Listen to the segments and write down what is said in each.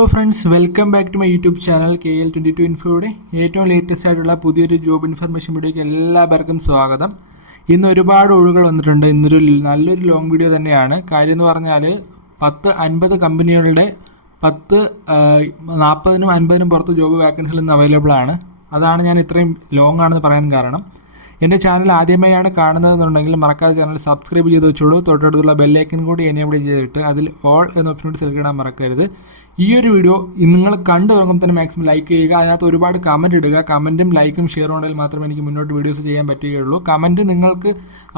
Hello friends welcome back to my YouTube channel K L twenty two ഇൻഫോയുടെ ഏറ്റവും latest ആയിട്ടുള്ള പുതിയൊരു job information വീഡിയോയ്ക്ക് എല്ലാവർക്കും സ്വാഗതം. ഇന്ന് ഒരുപാട് ഒഴുകൾ വന്നിട്ടുണ്ട്. ഇന്നൊരു നല്ലൊരു ലോങ് വീഡിയോ തന്നെയാണ്. കാര്യം എന്ന് പറഞ്ഞാൽ പത്ത് അൻപത് കമ്പനികളുടെ പത്ത് നാൽപ്പതിനും അൻപതിനും പുറത്ത് ജോബ് വാക്കൻസികൾ ഇന്ന് അവൈലബിൾ ആണ്. അതാണ് ഞാൻ ഇത്രയും ലോങ് ആണെന്ന് പറയാൻ കാരണം. എന്റെ ചാനൽ ആദ്യമായാണ് കാണുന്നതെന്നുണ്ടെങ്കിൽ മറക്കാതെ ചാനൽ സബ്സ്ക്രൈബ് ചെയ്ത് വെച്ചോളൂ. തൊട്ടടുത്തുള്ള ബെല്ലൈക്കൻ കൂടി എനേബിൾ ചെയ്തിട്ട് അതിൽ ഓൾ എന്ന ഓപ്ഷൻ കൂടി സെലക്ട് ചെയ്യാൻ മറക്കരുത്. ഈ ഒരു വീഡിയോ നിങ്ങൾ കണ്ടു തുടങ്ങുമ്പോൾ തന്നെ മാക്സിമം ലൈക്ക് ചെയ്യുക. അതിനകത്ത് ഒരുപാട് കമന്റ് ഇടുക. കമന്റും ലൈക്കും ഷെയറും ഉണ്ടെങ്കിൽ മാത്രമേ എനിക്ക് മുന്നോട്ട് വീഡിയോസ് ചെയ്യാൻ പറ്റുകയുള്ളൂ. കമന്റ് നിങ്ങൾക്ക്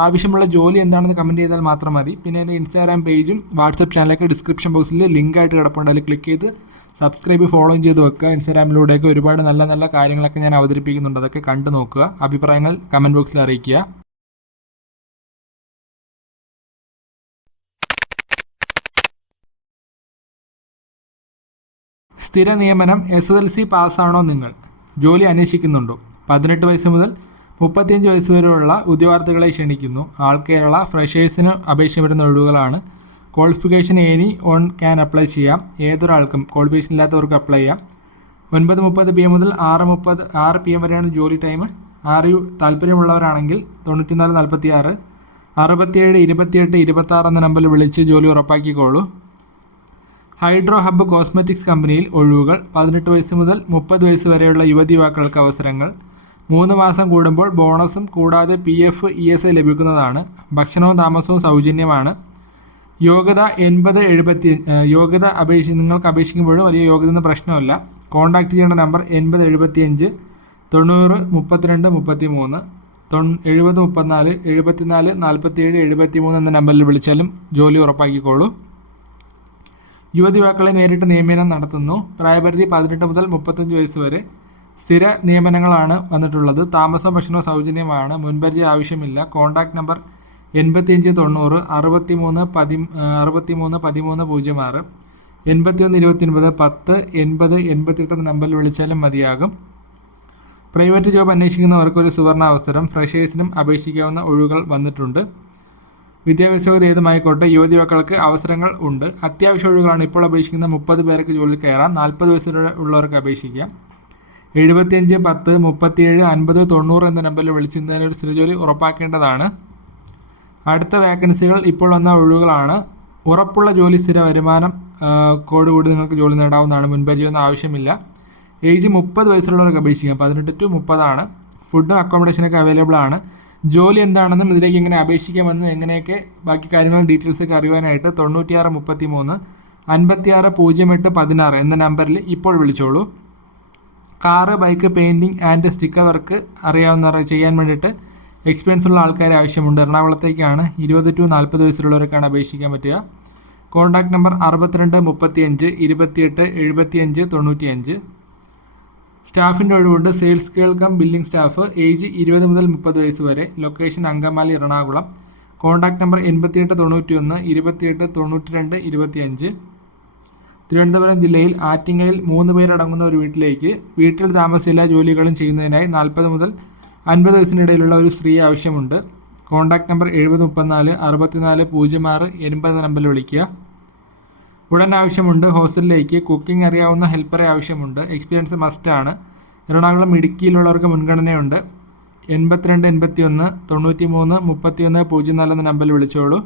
ആവശ്യമുള്ള ജോലി എന്താണെന്ന് കമന്റ് ചെയ്താൽ മാത്രം മതി. പിന്നെ എന്റെ ഇൻസ്റ്റാഗ്രാം പേജും വാട്സപ്പ് ചാനലൊക്കെ ഡിസ്ക്രിപ്ഷൻ ബോക്സിൽ ലിങ്ക് ആയിട്ട് കിടപ്പുണ്ട്. അതിൽ ക്ലിക്ക് ചെയ്ത് സബ്സ്ക്രൈബ് ഫോളോ ചെയ്ത് വെക്കുക. ഇൻസ്റ്റാഗ്രാമിലൂടെയൊക്കെ ഒരുപാട് നല്ല നല്ല കാര്യങ്ങളൊക്കെ ഞാൻ അവതരിപ്പിക്കുന്നുണ്ട്. അതൊക്കെ കണ്ടു നോക്കുക. അഭിപ്രായങ്ങൾ കമന്റ് ബോക്സിൽ അറിയിക്കുക. സ്ഥിര നിയമനം എസ് എസ് എൽ സി പാസ്സാണോ നിങ്ങൾ? ജോലി അന്വേഷിക്കുന്നുണ്ടോ? പതിനെട്ട് വയസ്സ് മുതൽ മുപ്പത്തിയഞ്ച് വയസ്സ് വരെയുള്ള ഉദ്യോഗാർത്ഥികളെ ക്ഷണിക്കുന്നു. ആൾ കേരള ഫ്രഷേഴ്സിന് അപേക്ഷ വരുന്ന ഒഴിവുകളാണ്. Qualification anyone can apply ചെയ്യാം. ഏതൊരാൾക്കും ക്വാളിഫിക്കേഷൻ ഇല്ലാത്തവർക്ക് അപ്ലൈ ചെയ്യാം. ഒൻപത് മുപ്പത് പി എം മുതൽ ആറ് മുപ്പത് ആറ് പി എം വരെയാണ് ജോലി ടൈം ആറ് യു താല്പര്യമുള്ളവരാണെങ്കിൽ തൊണ്ണൂറ്റിനാല് നാൽപ്പത്തി ആറ് അറുപത്തിയേഴ് ഇരുപത്തിയെട്ട് ഇരുപത്താറ് എന്ന നമ്പറിൽ വിളിച്ച് ജോലി ഉറപ്പാക്കിക്കോളൂ. ഹൈഡ്രോ ഹബ്ബ് കോസ്മെറ്റിക്സ് കമ്പനിയിൽ ഒഴിവുകൾ പതിനെട്ട് വയസ്സ് മുതൽ മുപ്പത് വയസ്സ് വരെയുള്ള യുവതി യുവാക്കൾക്ക് അവസരങ്ങൾ മൂന്ന് മാസം കൂടുമ്പോൾ ബോണസും കൂടാതെ P F E S I ലഭിക്കുന്നതാണ് ഭക്ഷണവും താമസവും സൗജന്യമാണ്. യോഗ്യത എൺപത് എഴുപത്തി യോഗ്യത അപേക്ഷ നിങ്ങൾക്ക് അപേക്ഷിക്കുമ്പോഴും വലിയ യോഗ്യത എന്ന പ്രശ്നമല്ല. കോൺടാക്ട് ചെയ്യേണ്ട നമ്പർ എൺപത് എഴുപത്തിയഞ്ച് തൊണ്ണൂറ് മുപ്പത്തിരണ്ട് മുപ്പത്തി മൂന്ന് തൊൺ എഴുപത് മുപ്പത്തിനാല് എഴുപത്തിനാല് നാൽപ്പത്തിയേഴ് എഴുപത്തി മൂന്ന് എന്ന നമ്പറിൽ വിളിച്ചാലും ജോലി ഉറപ്പാക്കിക്കോളൂ. യുവതി യുവാക്കളെ നേരിട്ട് നിയമനം നടത്തുന്നു. പ്രായപരിധി പതിനെട്ട് മുതൽ മുപ്പത്തഞ്ച് വയസ്സ് വരെ സ്ഥിര നിയമനങ്ങളാണ് വന്നിട്ടുള്ളത്. താമസം ഭക്ഷണ സൗജന്യമാണ്. മുൻപരിചയ ആവശ്യമില്ല. കോൺടാക്ട് നമ്പർ എൺപത്തിയഞ്ച് തൊണ്ണൂറ് അറുപത്തി മൂന്ന് പതി അറുപത്തി മൂന്ന് പതിമൂന്ന് പൂജ്യം ആറ്. എൺപത്തിയൊന്ന് ഇരുപത്തിയൊൻപത് പത്ത് എൺപത് എൺപത്തിയെട്ട് എന്ന നമ്പറിൽ വിളിച്ചാലും മതിയാകും. പ്രൈവറ്റ് ജോബ് അന്വേഷിക്കുന്നവർക്ക് ഒരു സുവർണ അവസരം ഫ്രഷേഴ്സിനും അപേക്ഷിക്കാവുന്ന ഒഴിവുകൾ വന്നിട്ടുണ്ട്. വിദ്യാഭ്യാസ യോഗ്യത ഏതുമായിക്കോട്ടെ യുവതി മക്കൾക്ക് അവസരങ്ങൾ ഉണ്ട്. അത്യാവശ്യ ഒഴിവുകളാണ്. ഇപ്പോൾ അപേക്ഷിക്കുന്ന മുപ്പത് പേർക്ക് ജോലി കയറാം. നാൽപ്പത് വയസ്സിലൂടെ ഉള്ളവർക്ക് അപേക്ഷിക്കാം. എഴുപത്തിയഞ്ച് പത്ത് മുപ്പത്തിയേഴ് അൻപത് തൊണ്ണൂറ് എന്ന നമ്പറിൽ വിളിച്ചിരുന്നതിന് ഒരു സ്ഥിരജോലി ഉറപ്പാക്കേണ്ടതാണ്. അടുത്ത വേക്കൻസികൾ ഇപ്പോൾ വന്ന ഒഴിവുകളാണ്. ഉറപ്പുള്ള ജോലി സ്ഥിര വരുമാനം കോഡ് കൂടി നിങ്ങൾക്ക് ജോലി നേടാവുന്നതാണ്. മുൻപരിചയമൊന്നും ആവശ്യമില്ല. ഏജ് മുപ്പത് വയസ്സുള്ളവർക്ക് അപേക്ഷിക്കാം. പതിനെട്ട് ടു മുപ്പതാണ്. ഫുഡും അക്കോമഡേഷനൊക്കെ അവൈലബിൾ ആണ് ജോലി എന്താണെന്നും ഇതിലേക്ക് എങ്ങനെ അപേക്ഷിക്കാമെന്നും എങ്ങനെയൊക്കെ ബാക്കി കാര്യങ്ങളും ഡീറ്റെയിൽസൊക്കെ അറിയുവാനായിട്ട് തൊണ്ണൂറ്റിയാറ് മുപ്പത്തി മൂന്ന് അൻപത്തിയാറ് പൂജ്യം എട്ട് പതിനാറ് എന്ന നമ്പറിൽ ഇപ്പോൾ വിളിച്ചോളൂ. Car bike painting and sticker work അറിയാവുന്ന ചെയ്യാൻ വേണ്ടിയിട്ട് എക്സ്പീരിയൻസ് ഉള്ള ആൾക്കാരെ ആവശ്യമുണ്ട്. എറണാകുളത്തേക്കാണ് ഇരുപത് ടു നാൽപ്പത് വയസ്സുള്ളവർക്കാണ് അപേക്ഷിക്കാൻ പറ്റുക. കോൺടാക്ട് നമ്പർ അറുപത്തിരണ്ട് മുപ്പത്തിയഞ്ച് ഇരുപത്തിയെട്ട് എഴുപത്തിയഞ്ച് തൊണ്ണൂറ്റിയഞ്ച്. സ്റ്റാഫിന്റെ ഒഴിവുണ്ട് sales girl cum billing staff age ഇരുപത് മുതൽ മുപ്പത് വയസ്സ് വരെ. Location Angamaly Ernakulam. Contact number എൺപത്തിയെട്ട് തൊണ്ണൂറ്റി ഒന്ന് ഇരുപത്തിയെട്ട് തൊണ്ണൂറ്റി രണ്ട് ഇരുപത്തിയഞ്ച്. തിരുവനന്തപുരം ജില്ലയിൽ ആറ്റിങ്ങലിൽ മൂന്ന് പേരടങ്ങുന്ന ഒരു വീട്ടിലേക്ക് വീട്ടിൽ താമസമില്ല ജോലികളും ചെയ്യുന്നതിനായി നാൽപ്പത് മുതൽ അൻപത് വയസ്സിനിടയിലുള്ള ഒരു സ്ത്രീ ആവശ്യമുണ്ട്. കോൺടാക്ട് നമ്പർ എഴുപത് മുപ്പത്തിനാല് അറുപത്തിനാല് പൂജ്യം ആറ് എൺപത് നമ്പറിൽ വിളിക്കുക. ഉടൻ ആവശ്യമുണ്ട് ഹോസ്റ്റലിലേക്ക് കുക്കിംഗ് അറിയാവുന്ന ഹെൽപ്പറെ ആവശ്യമുണ്ട്. എക്സ്പീരിയൻസ് മസ്റ്റാണ് എറണാകുളം ഇടുക്കിയിലുള്ളവർക്ക് മുൻഗണനയുണ്ട്. എൺപത്തിരണ്ട് എൺപത്തി ഒന്ന് തൊണ്ണൂറ്റി മൂന്ന് മുപ്പത്തി ഒന്ന് പൂജ്യം നാല് എന്ന നമ്പറിൽ വിളിച്ചോളൂ.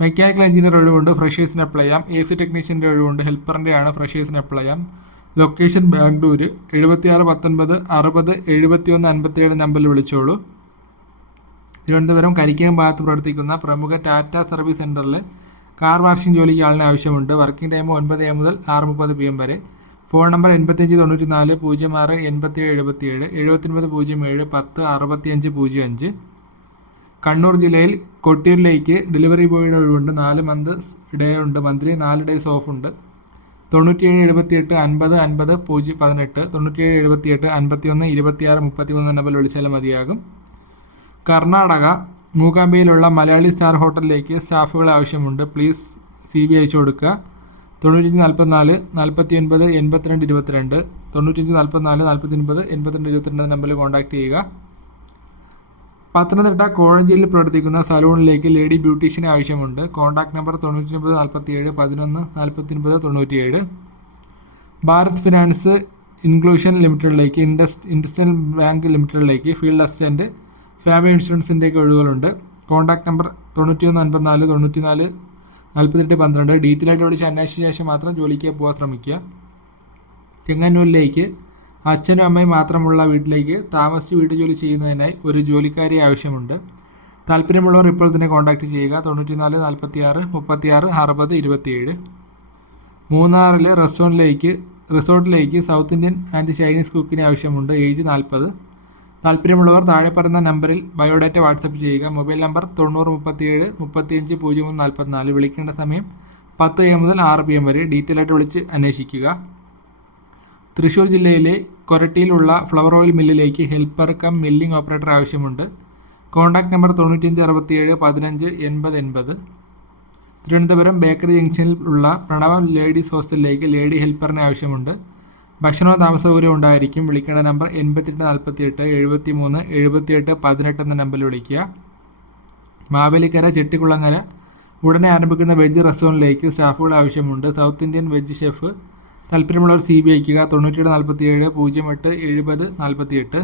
മെക്കാനിക്കൽ എഞ്ചിനീയർ ഒഴിവുണ്ട്. ഫ്രഷേഴ്സിന് അപ്ലൈ ചെയ്യാം. എ സി ടെക്നീഷ്യന്റെ ഒഴിവുണ്ട്. ഹെൽപ്പറിന്റെ ആണ് ഫ്രഷേഴ്സിന് അപ്ലൈ ചെയ്യാം. ലൊക്കേഷൻ ബാംഗ്ലൂർ എഴുപത്തിയാറ് പത്തൊൻപത് അറുപത് എഴുപത്തി ഒന്ന് അൻപത്തിയേഴ് നമ്പറിൽ വിളിച്ചോളൂ. തിരുവനന്തപുരം കരിക്കകം ഭാഗത്ത് പ്രവർത്തിക്കുന്ന പ്രമുഖ ടാറ്റ സർവീസ് സെന്ററിൽ കാർ വാഷിംഗ് ജോലിക്ക് ആളിന് ആവശ്യമുണ്ട്. വർക്കിംഗ് ടൈം ഒൻപത് എ മുതൽ ആറ് മുപ്പത് പി എം വരെ. ഫോൺ നമ്പർ എൺപത്തിയഞ്ച് തൊണ്ണൂറ്റി നാല് പൂജ്യം ആറ് എൺപത്തിയേഴ് എഴുപത്തിയേഴ് എഴുപത്തൊൻപത് പൂജ്യം ഏഴ് പത്ത് അറുപത്തിയഞ്ച് പൂജ്യം അഞ്ച്. കണ്ണൂർ ജില്ലയിൽ കൊട്ടിയൂരിലേക്ക് ഡെലിവറി ബോയുടെ ഒഴിവുണ്ട്. നാല് മന്ത് ഡേ ഉണ്ട്. മന്ത്ലി നാല് ഡേയ്സ് ഓഫ് ഉണ്ട്. തൊണ്ണൂറ്റിയേഴ് എഴുപത്തിയെട്ട് അൻപത് അൻപത് പൂജ്യം പതിനെട്ട്. തൊണ്ണൂറ്റിയേഴ് എഴുപത്തിയെട്ട് അൻപത്തിയൊന്ന് ഇരുപത്തിയാറ് മുപ്പത്തിമൂന്ന് നമ്പറിൽ വിളിച്ചാലും മതിയാകും. കർണാടക മൂകാംബിയിലുള്ള മലയാളി സ്റ്റാർ ഹോട്ടലിലേക്ക് സ്റ്റാഫുകളെ ആവശ്യമുണ്ട്. പ്ലീസ് സി ബി അയച്ചു കൊടുക്കുക. തൊണ്ണൂറ്റഞ്ച് നാൽപ്പത്തിനാല് നാൽപ്പത്തി ഒൻപത് എൺപത്തിരണ്ട് ഇരുപത്തിരണ്ട്. തൊണ്ണൂറ്റഞ്ച് നാൽപ്പത്തിനാല് നാൽപ്പത്തി ഒൻപത് എൺപത്തിരണ്ട് ഇരുപത്തിരണ്ട് നമ്പറിൽ കോൺടാക്ട് ചെയ്യുക. പത്തനംതിട്ട കോഴഞ്ചേരിയിൽ പ്രവർത്തിക്കുന്ന സലൂണിലേക്ക് ലേഡി ബ്യൂട്ടീഷ്യനെ ആവശ്യമുണ്ട്. കോൺടാക്ട് നമ്പർ തൊണ്ണൂറ്റി ഒൻപത് നാൽപ്പത്തി ഏഴ് പതിനൊന്ന് നാൽപ്പത്തി ഒൻപത് തൊണ്ണൂറ്റിയേഴ്. ഭാരത് ഫിനാൻസ് ഇൻക്ലൂഷൻ ലിമിറ്റഡിലേക്ക് ഇൻഡസ് ഇൻഡസ്ട്രിയൽ ബാങ്ക് ലിമിറ്റഡിലേക്ക് ഫീൽഡ് അസിസ്റ്റന്റ് ഫാമിലി ഇൻഷുറൻസിന്റെയൊക്കെ ഒഴിവുകളുണ്ട്. കോൺടാക്ട് നമ്പർ തൊണ്ണൂറ്റി ഒന്ന് അൻപത്തിനാല് തൊണ്ണൂറ്റി നാല് നാൽപ്പത്തെട്ട് പന്ത്രണ്ട്. ഡീറ്റെയിൽ ആയിട്ട് വിളിച്ച് അന്വേഷിച്ച ശേഷം മാത്രം ജോലിക്ക് പോകാൻ ശ്രമിക്കുക. ചെങ്ങന്നൂരിലേക്ക് അച്ഛനും അമ്മയും മാത്രമുള്ള വീട്ടിലേക്ക് താമസിച്ച് വീട്ടുജോലി ചെയ്യുന്നതിനായി ഒരു ജോലിക്കാരി ആവശ്യമുണ്ട്. താല്പര്യമുള്ളവർ ഇപ്പോൾ തന്നെ കോൺടാക്റ്റ് ചെയ്യുക. തൊണ്ണൂറ്റിനാല് നാൽപ്പത്തി ആറ് മുപ്പത്തി ആറ് അറുപത് ഇരുപത്തിയേഴ്. മൂന്നാറിലെ റെസ്റ്റോറന്റിലേക്ക് റിസോർട്ടിലേക്ക് സൗത്ത് ഇന്ത്യൻ ആൻഡ് ചൈനീസ് കുക്കിന് ആവശ്യമുണ്ട്. ഏജ് നാൽപ്പത് താല്പര്യമുള്ളവർ താഴെ പറയുന്ന നമ്പറിൽ ബയോഡാറ്റ വാട്സപ്പ് ചെയ്യുക. മൊബൈൽ നമ്പർ തൊണ്ണൂറ് മുപ്പത്തിയേഴ് മുപ്പത്തിയഞ്ച് പൂജ്യം മൂന്ന് നാൽപ്പത്തിനാല് വിളിക്കേണ്ട സമയം പത്ത് എ മുതൽ ആറ് പി എം വരെ. ഡീറ്റെയിൽ ആയിട്ട് വിളിച്ച് അന്വേഷിക്കുക. തൃശ്ശൂർ ജില്ലയിലെ കൊരട്ടിയിലുള്ള ഫ്ലവർ ഓയിൽ മില്ലിലേക്ക് ഹെൽപ്പർ കം മില്ലിംഗ് ഓപ്പറേറ്റർ ആവശ്യമുണ്ട്. കോൺടാക്ട് നമ്പർ തൊണ്ണൂറ്റിയഞ്ച് അറുപത്തിയേഴ് പതിനഞ്ച് എൺപത് എൺപത്. തിരുവനന്തപുരം ബേക്കറി ജംഗ്ഷനിൽ ഉള്ള പ്രണവം ലേഡീസ് ഹോസ്റ്റലിലേക്ക് ലേഡി ഹെൽപ്പറിന് ആവശ്യമുണ്ട്. ഭക്ഷണവും താമസ സൗകര്യം ഉണ്ടായിരിക്കും വിളിക്കേണ്ട നമ്പർ എൺപത്തെട്ട് നാൽപ്പത്തിയെട്ട് എഴുപത്തി മൂന്ന് എഴുപത്തിയെട്ട് പതിനെട്ട് എന്ന നമ്പറിൽ വിളിക്കുക. മാവേലിക്കര ചെട്ടിക്കുളങ്ങര ഉടനെ ആരംഭിക്കുന്ന വെജ് റെസ്റ്റോറന്റിലേക്ക് സ്റ്റാഫുകൾ ആവശ്യമുണ്ട്. സൗത്ത് ഇന്ത്യൻ വെജ് ഷെഫ് താല്പര്യമുള്ളവർ സി ബി അയക്കുക തൊണ്ണൂറ്റിയേഴ് നാൽപ്പത്തിയേഴ് പൂജ്യം എട്ട് എഴുപത് നാൽപ്പത്തിയെട്ട്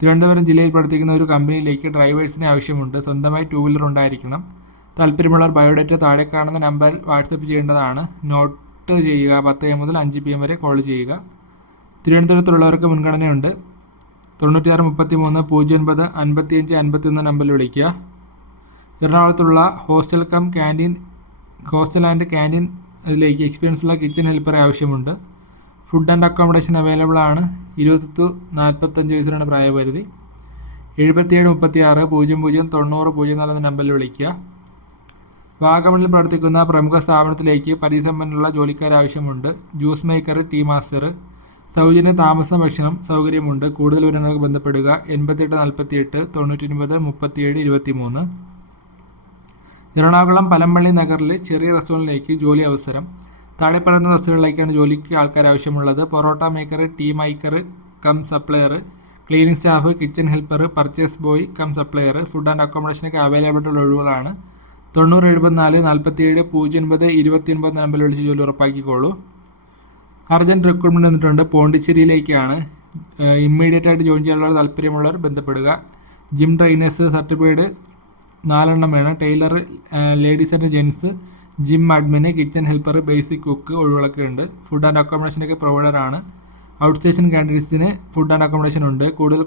തിരുവനന്തപുരം ജില്ലയിൽ പ്രവർത്തിക്കുന്ന ഒരു കമ്പനിയിലേക്ക് ഡ്രൈവേഴ്സിന് ആവശ്യമുണ്ട്. സ്വന്തമായി ടൂ വീലർ ഉണ്ടായിരിക്കണം. താല്പര്യമുള്ളവർ ബയോഡേറ്റ താഴെ കാണുന്ന നമ്പറിൽ വാട്സപ്പ് ചെയ്യേണ്ടതാണ്. നോട്ട് ചെയ്യുക. പത്ത് എം മുതൽ അഞ്ച് പി എം വരെ കോൾ ചെയ്യുക. തിരുവനന്തപുരത്തുള്ളവർക്ക് മുൻഗണനയുണ്ട്. തൊണ്ണൂറ്റിയാറ് മുപ്പത്തി മൂന്ന് പൂജ്യം ഒൻപത് അൻപത്തിയഞ്ച് അൻപത്തിയൊന്ന് നമ്പറിൽ വിളിക്കുക. എറണാകുളത്തുള്ള hostel cum canteen hostel and canteen അതിലേക്ക് എക്സ്പീരിയൻസ് ഉള്ള കിച്ചൺ ഹെൽപ്പറെ ആവശ്യമുണ്ട്. ഫുഡ് ആൻഡ് അക്കോമഡേഷൻ അവൈലബിൾ ആണ്. ഇരുപത്തി ടു നാൽപ്പത്തഞ്ച് വയസ്സിലാണ് പ്രായപരിധി. എഴുപത്തിയേഴ് മുപ്പത്തി ആറ് പൂജ്യം പൂജ്യം തൊണ്ണൂറ് പൂജ്യം നാല് എന്ന നമ്പറിൽ വിളിക്കുക. വാഗമണിൽ പ്രവർത്തിക്കുന്ന പ്രമുഖ സ്ഥാപനത്തിലേക്ക് പരിസമ്പന്നുള്ള ജോലിക്കാർ ആവശ്യമുണ്ട് ജ്യൂസ് മേക്കർ ടീ മാസ്റ്റർ സൗജന്യ താമസ ഭക്ഷണം സൗകര്യമുണ്ട്. കൂടുതൽ വിവരങ്ങൾക്ക് ബന്ധപ്പെടുക എൺപത്തിയെട്ട് നാൽപ്പത്തിയെട്ട് തൊണ്ണൂറ്റിയൊൻപത് മുപ്പത്തിയേഴ് ഇരുപത്തി മൂന്ന് എറണാകുളം പലമ്പള്ളി നഗറിൽ ചെറിയ റെസ്റ്റോറന്റിലേക്ക് ജോലി അവസരം. താഴെ പറയുന്ന ബസ്സുകളിലേക്കാണ് ജോലിക്ക് ആൾക്കാർ ആവശ്യമുള്ളത് parotta maker tea maker cum supplier cleaning staff kitchen helper purchase boy cum supplier food and അക്കോമഡേഷനൊക്കെ available ഒഴിവുകളാണ്. തൊണ്ണൂറ് എഴുപത്തിനാല് നാൽപ്പത്തിയേഴ് പൂജ്യം ഒൻപത് ഇരുപത്തി ഒൻപത് നമ്പറിൽ വിളിച്ച് ജോലി ഉറപ്പാക്കിക്കോളൂ. അർജന്റ് റിക്രൂട്ട്മെന്റ് വന്നിട്ടുണ്ട്. പോണ്ടിച്ചേരിയിലേക്കാണ്. ഇമ്മീഡിയറ്റ് ആയിട്ട് ജോയിൻ ചെയ്യാനുള്ള താല്പര്യമുള്ളവർ ബന്ധപ്പെടുക. ജിം ട്രെയിനേഴ്സ് സർട്ടിഫൈഡ് നാലെണ്ണം വേണം. Tailor ladies and gents gym admin kitchen helper basic cook ഒഴിവുകളൊക്കെ ഉണ്ട്. ഫുഡ് ആൻഡ് അക്കോമഡേഷനൊക്കെ പ്രൊവൈഡറാണ് ഔട്ട് സ്റ്റേഷൻ കാൻഡിഡേറ്റ്സിന് ഫുഡ് ആൻഡ് അക്കോമഡേഷൻ ഉണ്ട്. കൂടുതൽ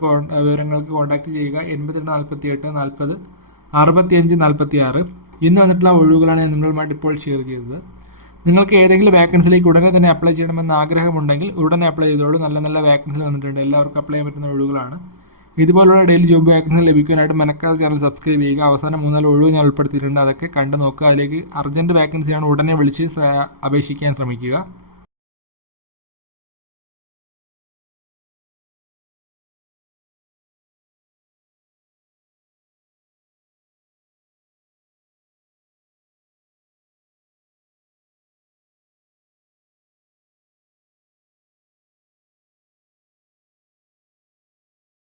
വിവരങ്ങൾക്ക് കോൺടാക്ട് ചെയ്യുക. എൺപത്തിരണ്ട് നാൽപ്പത്തി എട്ട് നാൽപ്പത് അറുപത്തിയഞ്ച് നാൽപ്പത്തി ആറ് ഇന്ന് വന്നിട്ടുള്ള ഒഴിവുകളാണ് ഞാൻ നിങ്ങളുമായിട്ട് ഇപ്പോൾ ഷെയർ ചെയ്തത്. നിങ്ങൾക്ക് ഏതെങ്കിലും വേക്കൻസിലേക്ക് ഉടനെ തന്നെ അപ്ലൈ ചെയ്യണമെന്ന് ആഗ്രഹമുണ്ടെങ്കിൽ ഉടനെ അപ്ലൈ ചെയ്തോളൂ. നല്ല നല്ല വേക്കൻസി വന്നിട്ടുണ്ട്. എല്ലാവർക്കും അപ്ലൈ ചെയ്യാൻ പറ്റുന്ന ഒഴിവുകളാണ്. ഇതുപോലുള്ള ഡെയിലി ജോബ് വേക്കൻസി ലഭിക്കാനായിട്ട് മനക്കാർ ചാനൽ സബ്സ്ക്രൈബ് ചെയ്യുക. അവസാനം മൂന്നാൽ ഒഴിവ് ഞാൻ ഉൾപ്പെടുത്തിയിട്ടുണ്ട്. അതൊക്കെ കണ്ടു നോക്കുക. അതിലേക്ക് അർജന്റ് വേക്കൻസിയാണ് ഉടനെ വിളിച്ച് അപേക്ഷിക്കാൻ ശ്രമിക്കുക.